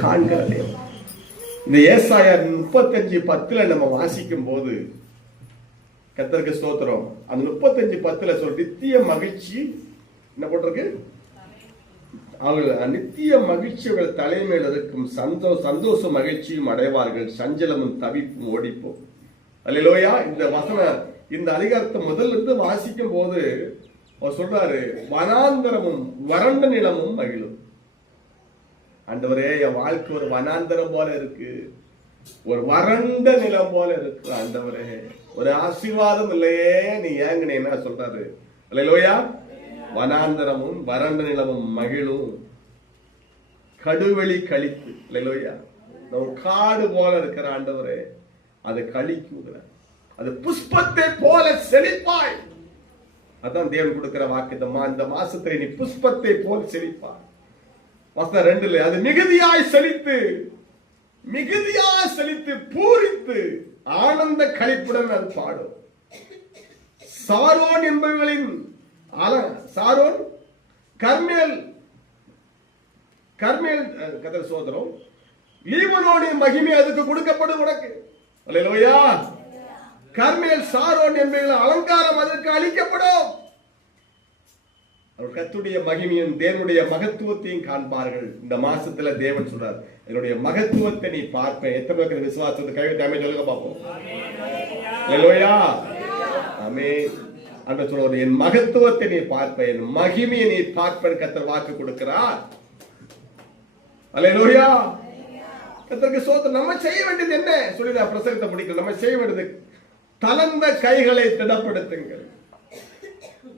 காண்கிறது. இந்த ஏசாயா 35:10 நம்ம வாசிக்கும் போது கர்த்தருக்கு ஸ்தோத்திரம். அந்த 35:10 சொல் நித்திய மகிழ்ச்சி என்ன போட்டிருக்கு? அவர்கள் நித்திய மகிழ்ச்சிகள் தலைமையில் இருக்கும் சந்தோஷ மகிழ்ச்சியும் அடைவார்கள், சஞ்சலமும் தவிப்பும் ஓடிப்போம். அல்லேலூயா. இந்த வசனம் இந்த அதிகாரத்தை முதல்ல இருந்து வாசிக்கும் போது அவர் சொல்றாரு, வனாந்தரமும் வறண்ட நிலமும் மகிழும். ஆண்டவரே, என் வாழ்க்கை ஒரு வனாந்தரம் போல இருக்கு, ஒரு வறண்ட நிலம் போல இருக்கு. ஆண்டவரே, ஒரு ஆசீர்வாதம் இல்லையே, நீ ஏங்கனே என்ன சொல்றாரு? அல்லேலூயா. வனாந்தரமும் வறண்ட நிலமும் மகிழும், கடுவெளி கழித்து. அல்லேலூயா. காடு போல இருக்கிற ஆண்டவரே, அது கழிக்குகிற, அது புஷ்பத்தை போல செழிப்பாய். அதான் தேவன் கொடுக்கிற வாக்கு. இந்த மாசத்தை நீ புஷ்பத்தை போல் செழிப்பாய். வசனம் 2 அது மிகுதியாய் செழித்து பூரித்து ஆனந்த களிப்புடன் அது பாடும். சாரோன் என்பவர்களின் சாரோன் கர்மேல் கர்த்தர் சோதரம் லீபனோனின் மகிமை அதுக்கு கொடுக்கப்படும் உனக்கு. அல்லேலூயா. கர்மேல் சாரோன் என்பவர்களின் அலங்காரம் அதற்கு அளிக்கப்படும். கர்த்தருடைய மகிமையும் தேவனுடைய மகத்துவத்தையும் காண்பார்கள். இந்த மாசத்துல தேவன் சொல்றார், என்னுடைய மகத்துவத்தை நீ பார்ப்பேன். எத்தனை பேருக்கு விசுவாசத்தை கைவிட்டாமே சொல்லுங்க பார்ப்போம். அல்லேலூயா. ஆமென். அங்க சொல்றது, என் மகத்துவத்தை நீ பார்ப்ப, என் மகிமையை நீ பார்ப்பேன் கர்த்தர் வாக்கு கொடுக்கிறார். அல்லேலூயா. கர்த்தருக்கு ஸ்தோத்திரம். நம்ம செய்ய வேண்டியது என்ன சொல்லி நான் பிரசங்கத்தை முடிக்கல. நம்ம செய்ய வேண்டியது, தளர்ந்த கைகளை திடப்படுத்துங்கள்.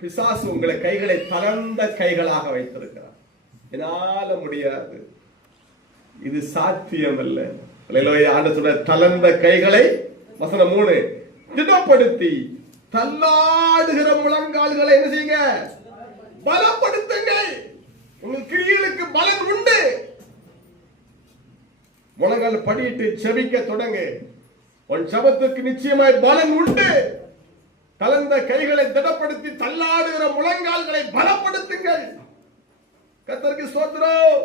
பிசாசு உங்களை கைகளை தளர்ந்த கைகளாக வைத்திருக்கிறார். என்னால முடியாது, இது சாத்தியம் அல்ல. அல்லேலூயா. ஆண்டவர் சொல்ற, தளர்ந்த கைகளை வசனம் 3 திடப்படுத்தி தள்ளாடுகிற முழங்கால்களை என்ன செய்யுங்க? பலப்படுத்துங்கள். உங்கள் கிரியைகளுக்கு பலன் உண்டு. முழங்கால் படியிட்டு செபிக்க தொடங்கு. உன் ஜெபத்துக்கு நிச்சயமாய் பலன் உண்டு. கலந்த கைகளை திடப்படுத்தி தள்ளாடுகிற முழங்கால்களை பலப்படுத்துங்கள். கர்த்தருக்கு ஸ்தோத்திரம்.